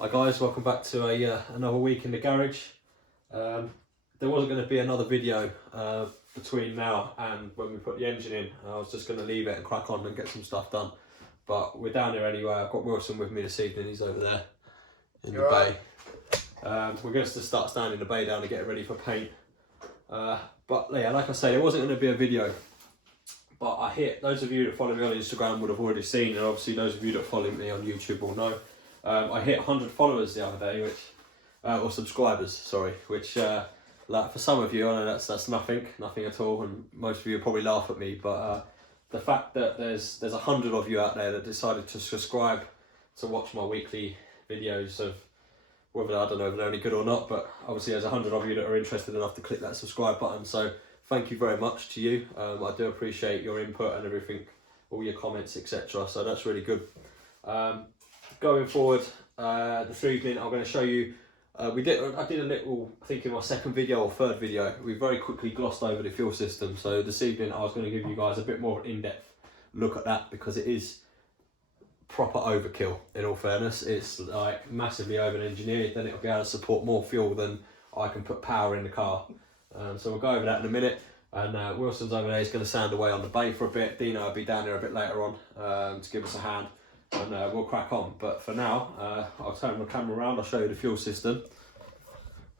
Hi guys, welcome back to another week in the garage. There wasn't going to be another video between now and when we put the engine in. I was just going to leave it and crack on and get some stuff done. But we're down here anyway. I've got Wilson with me this evening. He's over there in the bay. We're going to start standing the bay down to get it ready for paint. But yeah, like I say, there wasn't going to be a video. But I hit, those of you that follow me on Instagram would have already seen, and obviously those of you that follow me on YouTube will know. I hit 100 followers the other day, which or subscribers, sorry, which like for some of you, I know that's nothing at all, and most of you probably laugh at me. But the fact that there's 100 of you out there that decided to subscribe to watch my weekly videos of whether I don't know if they're any good or not, but obviously there's 100 of you that are interested enough to click that subscribe button. So thank you very much to you. I do appreciate your input and everything, all your comments, etc. So that's really good. Going forward, this evening I'm going to show you, I did a little, I think in my second video or third video, we very quickly glossed over the fuel system. So this evening I was going to give you guys a bit more in-depth look at that, because it is proper overkill, in all fairness. It's like massively over-engineered, then it'll be able to support more fuel than I can put power in the car. So we'll go over that in a minute. And Wilson's over there, he's going to sand away on the bay for a bit. Dino will be down there a bit later on to give us a hand. And we'll crack on. But for now, I'll turn my camera around, I'll show you the fuel system.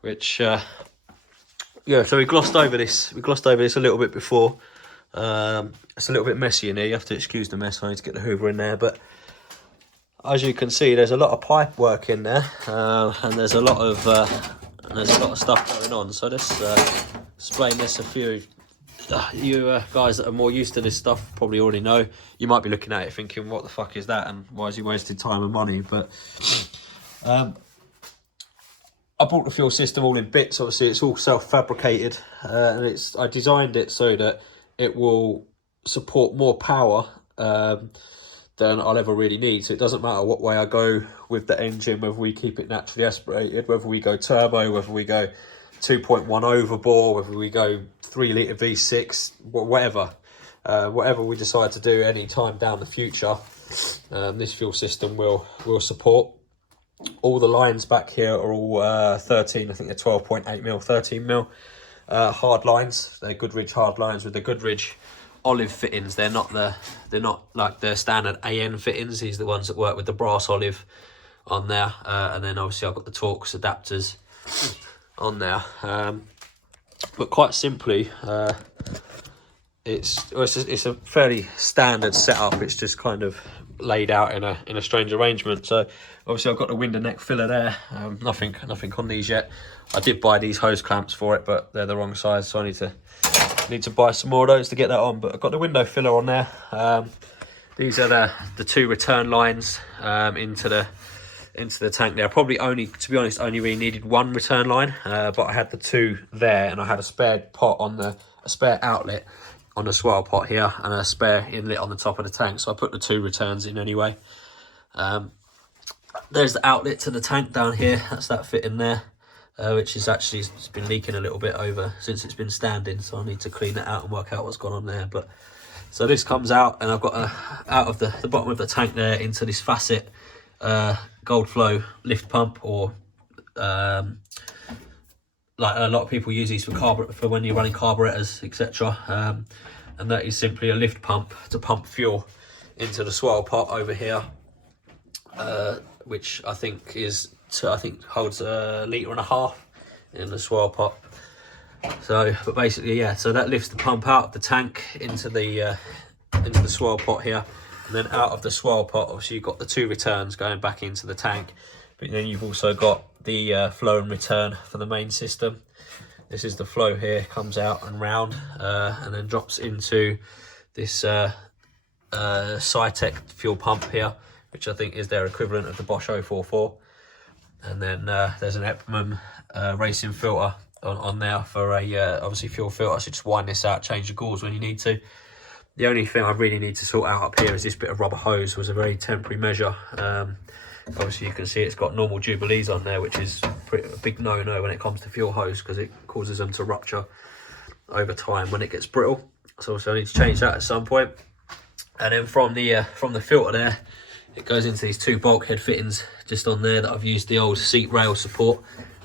Which, yeah, so we glossed over this a little bit before. It's a little bit messy in here, you have to excuse the mess, I need to get the hoover in there. But as you can see, there's a lot of pipe work in there, and there's a lot of stuff going on. So let's explain this. A few you guys that are more used to this stuff probably already know. You might be looking at it thinking, what the fuck is that, and why is he wasting time and money? But I bought the fuel system all in bits. Obviously it's all self-fabricated, and I designed it so that it will support more power than I'll ever really need. So it doesn't matter what way I go with the engine, whether we keep it naturally aspirated, whether we go turbo, whether we go 2.1 overbore, whether we go 3 litre V6, whatever we decide to do any time down the future, this fuel system will support. All the lines back here are all 13, I think they're 12.8 mil, 13 mil hard lines. They're Goodrich hard lines with the Goodrich olive fittings. They're not like the standard AN fittings. These are the ones that work with the brass olive on there, and then obviously I've got the Torx adapters on there. But quite simply, it's a fairly standard setup. It's just kind of laid out in a strange arrangement. So obviously I've got the window neck filler there. Nothing on these yet. I did buy these hose clamps for it, but they're the wrong size, so I need to buy some more of those to get that on. But I've got the window filler on there. These are the two return lines into the tank there. Probably only, to be honest, only really needed one return line, but I had the two there, and I had a spare pot a spare outlet on the swirl pot here, and a spare inlet on the top of the tank. So I put the two returns in anyway. There's the outlet to the tank down here. That's that fit in there, which is actually, it's been leaking a little bit over since it's been standing. So I need to clean it out and work out what's gone on there. But so this comes out, and I've got out of the bottom of the tank there into this facet gold flow lift pump, or like a lot of people use these for when you're running carburetors, etc. And that is simply a lift pump to pump fuel into the swirl pot over here, which I think holds 1.5 litres in the swirl pot. So, but basically, yeah. So that lifts the pump out of the tank into the swirl pot here. And then out of the swirl pot, obviously you've got the two returns going back into the tank. But then you've also got the flow and return for the main system. This is the flow here, comes out and round, and then drops into this Cytec fuel pump here, which I think is their equivalent of the Bosch 044. And then there's an Epman racing filter on there for a obviously fuel filter. So just wind this out, change the gauze when you need to. The only thing I really need to sort out up here is this bit of rubber hose. Was a very temporary measure. Obviously you can see it's got normal Jubilees on there, which is a big no-no when it comes to fuel hose, because it causes them to rupture over time when it gets brittle. So I need to change that at some point. And then from the filter there It goes into these two bulkhead fittings just on there that I've used the old seat rail support.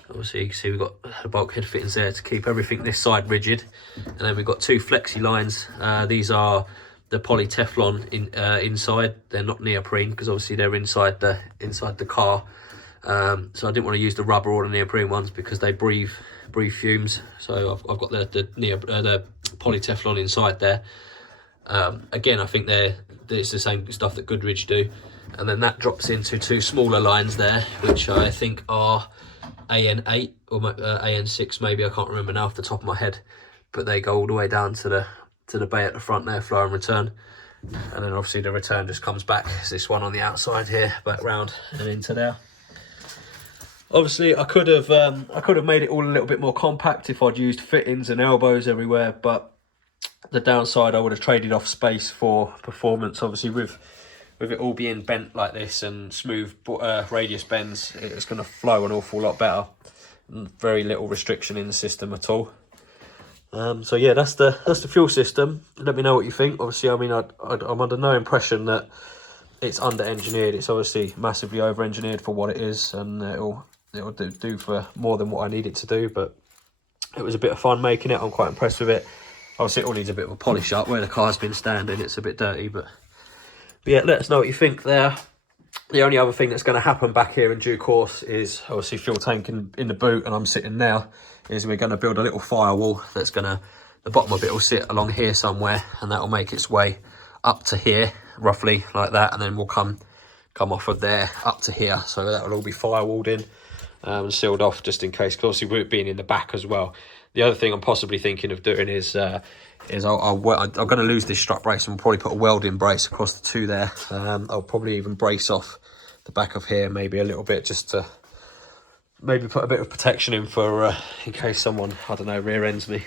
Obviously you can see we've got the bulkhead fittings there to keep everything this side rigid. And then we've got two flexi lines. These are the poly Teflon inside. They're not neoprene because obviously they're inside the car. So I didn't want to use the rubber or the neoprene ones because they breathe fumes. So I've got the poly Teflon inside there. Again, I think it's the same stuff that Goodrich do. And then that drops into two smaller lines there, which I think are AN8 or AN6 maybe, I can't remember now off the top of my head, but they go all the way down to the bay at the front there, flow and return. And then obviously the return just comes back. It's this one on the outside here, back round and into there. Obviously I could have made it all a little bit more compact if I'd used fittings and elbows everywhere, but the downside, I would have traded off space for performance. Obviously with it all being bent like this and smooth radius bends, it's going to flow an awful lot better. Very little restriction in the system at all. So yeah, that's the fuel system. Let me know what you think. Obviously, I mean, I'm under no impression that it's under-engineered. It's obviously massively over-engineered for what it is, and it'll do for more than what I need it to do. But it was a bit of fun making it. I'm quite impressed with it. Obviously, it all needs a bit of a polish up. Where the car's been standing, it's a bit dirty, but yeah, let us know what you think there. The only other thing that's going to happen back here in due course is obviously fuel tank in the boot, and I'm sitting now, is we're going to build a little firewall that's going to, the bottom of it will sit along here somewhere, and that will make its way up to here, roughly like that, and then we'll come off of there up to here. So that will all be firewalled in and sealed off just in case, because obviously with it being in the back as well. The other thing I'm possibly thinking of doing is I'm going to lose this strut brace and we'll probably put a welding brace across the two there. I'll probably even brace off the back of here maybe a little bit, just to maybe put a bit of protection in for in case someone, I don't know, rear ends me,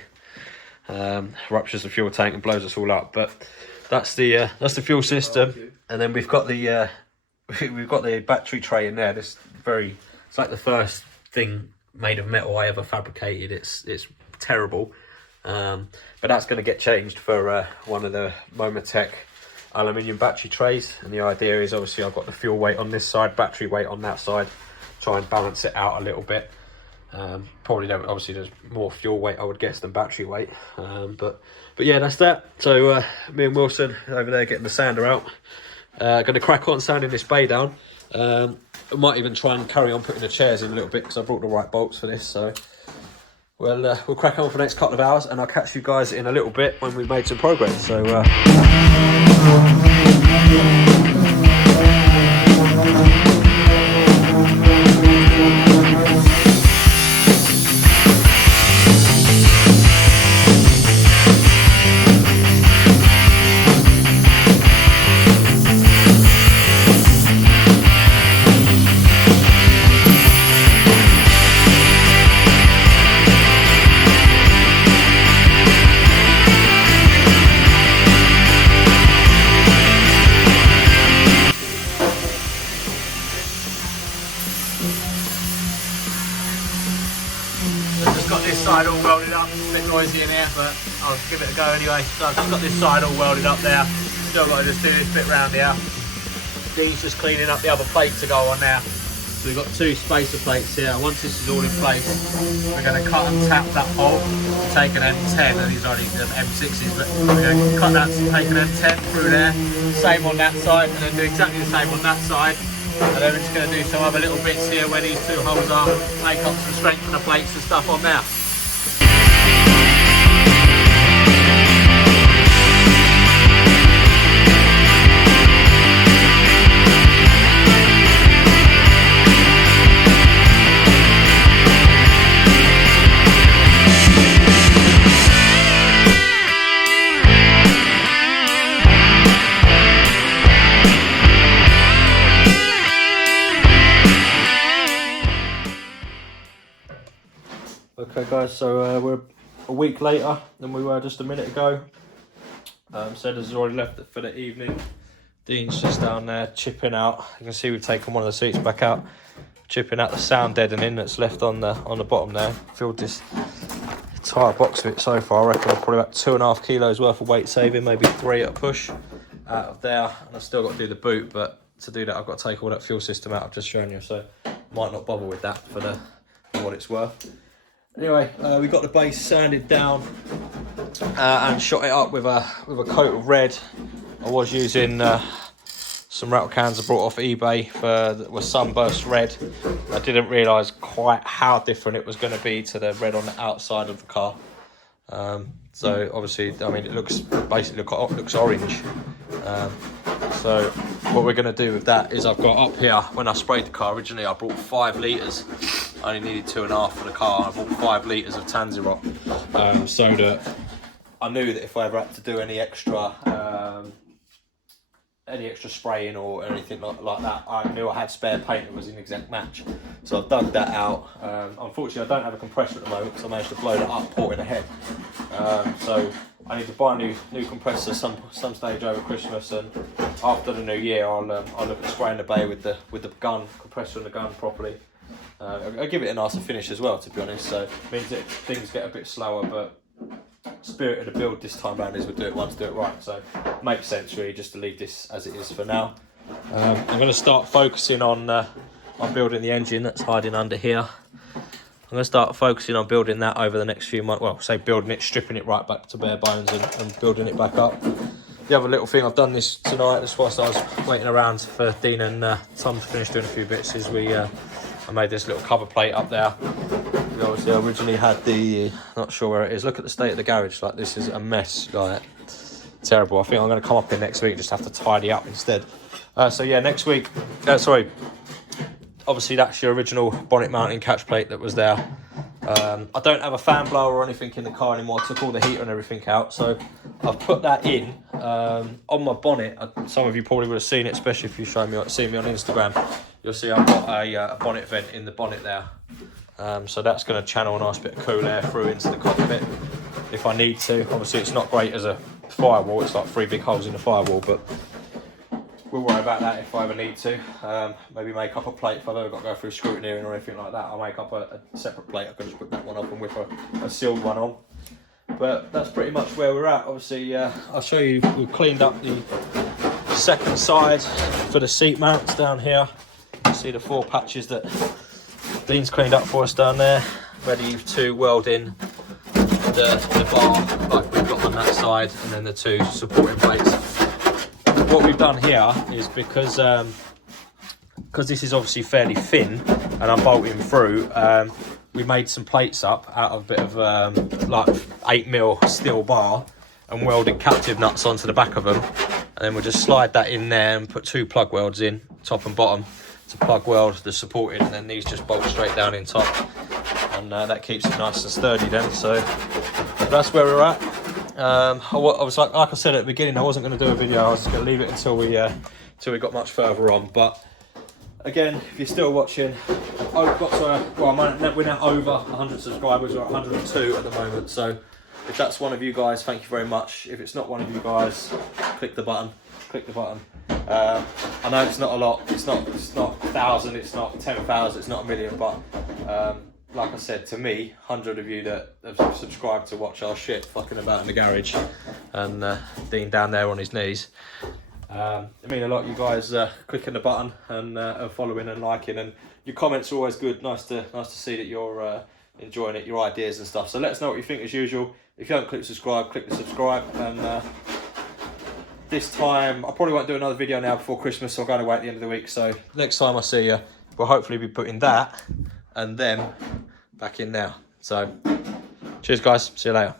ruptures the fuel tank and blows us all up. But that's the fuel system, and then we've got the battery tray in there. It's like the first thing made of metal I ever fabricated. It's terrible, but that's going to get changed for one of the Momatech aluminium battery trays. And the idea is, obviously I've got the fuel weight on this side, battery weight on that side, try and balance it out a little bit. Probably don't, obviously there's more fuel weight I would guess than battery weight, but yeah, that's that. So me and Wilson over there getting the sander out, going to crack on sanding this bay down. I might even try and carry on putting the chairs in a little bit because I brought the right bolts for this. So we'll crack on for the next couple of hours, and I'll catch you guys in a little bit when we've made some progress. So side all welded up. It's a bit noisy in here, but I'll give it a go anyway. So I've just got this side all welded up there. Still got to just do this bit round here. Dean's just cleaning up the other plate to go on now. So we've got two spacer plates here. Once this is all in place, we're going to cut and tap that hole. Take an M10, and these are only M6s, but we're going to cut that, take an M10 through there. Same on that side, and then do exactly the same on that side. And then we're just going to do some other little bits here where these two holes are, make up some strength on the plates and stuff on there. Okay guys, so we're a week later than we were just a minute ago. Sedders has already left for the evening. Dean's just down there chipping out. You can see we've taken one of the seats back out, chipping out the sound deadening that's left on the bottom there. Filled this entire box of it so far. I reckon probably about 2.5 kilos worth of weight saving, maybe 3 at a push out of there. And I've still got to do the boot, but to do that, I've got to take all that fuel system out I've just shown you, so might not bother with that for what it's worth. Anyway, we got the base sanded down and shot it up with a coat of red. I was using some rattle cans I brought off eBay that were sunburst red. I didn't realise quite how different it was going to be to the red on the outside of the car. So obviously, I mean, it looks orange. So what we're going to do with that is I've got up here, when I sprayed the car originally, I brought 5 litres. I only needed 2.5 for the car. I bought 5 litres of Tanzirot, so that I knew that if I ever had to do any extra spraying or anything like that, I knew I had spare paint that was an exact match. So I've dug that out. Unfortunately, I don't have a compressor at the moment because I managed to blow that up porting ahead. So I need to buy a new compressor some stage over Christmas, and after the new year, I'll look at spraying the bay with the gun compressor and the gun properly. I'll give it a nicer finish as well, to be honest. So it means that things get a bit slower, but spirit of the build this time around is we'll do it once, do it right. So it makes sense really just to leave this as it is for now. I'm going to start focusing on building the engine that's hiding under here. I'm going to start focusing on building that over the next few months. Well, say building it, stripping it right back to bare bones and building it back up. The other little thing I've done this tonight, just whilst I was waiting around for Dean and Tom to finish doing a few bits, is I made this little cover plate up there. We obviously originally had the, not sure where it is. Look at the state of the garage. Like, this is a mess. Like, terrible. I think I'm going to come up here next week and just have to tidy up instead. So yeah, next week. Obviously that's your original bonnet mounting catch plate that was there. I don't have a fan blower or anything in the car anymore. I took all the heater and everything out, so I've put that in on my bonnet. Some of you probably would have seen it, especially if you see me on Instagram. You'll see I've got a bonnet vent in the bonnet there. So that's going to channel a nice bit of cool air through into the cockpit if I need to. Obviously it's not great as a firewall, it's like 3 big holes in the firewall, but we'll worry about that if I ever need to. Maybe make up a plate if I've ever got to go through scrutineering or anything like that. I'll make up a separate plate. I can just put that one up and whip a sealed one on. But that's pretty much where we're at. Obviously, I'll show you, we've cleaned up the second side for the seat mounts down here. You see the 4 patches that Dean's cleaned up for us down there. Ready to weld in the bar like we've got on that side, and then the 2 supporting plates. What we've done here is because this is obviously fairly thin and I'm bolting through, we made some plates up out of a bit of like 8mm steel bar and welded captive nuts onto the back of them, and then we'll just slide that in there and put 2 plug welds in, top and bottom, to plug weld the supporting, and then these just bolt straight down in top, and that keeps it nice and sturdy then. So that's where we're at. I was like I said at the beginning, I wasn't going to do a video. I was just going to leave it until we got much further on. But again, if you're still watching, we're now over 100 subscribers. We're at 102 at the moment. So if that's one of you guys, thank you very much. If it's not one of you guys, click the button. I know it's not a lot. It's not 1,000. It's not 10,000. It's not 1,000,000. But like I said, to me, 100 of you that have subscribed to watch our shit fucking about in the garage, and Dean down there on his knees. It means a lot, you guys clicking the button and following and liking, and your comments are always good. Nice to see that you're enjoying it, your ideas and stuff. So let us know what you think as usual. If you haven't clicked subscribe, click the subscribe. And this time, I probably won't do another video now before Christmas, so I'm going away at the end of the week. So next time I see you, we'll hopefully be putting that and them back in now. So cheers guys, see you later.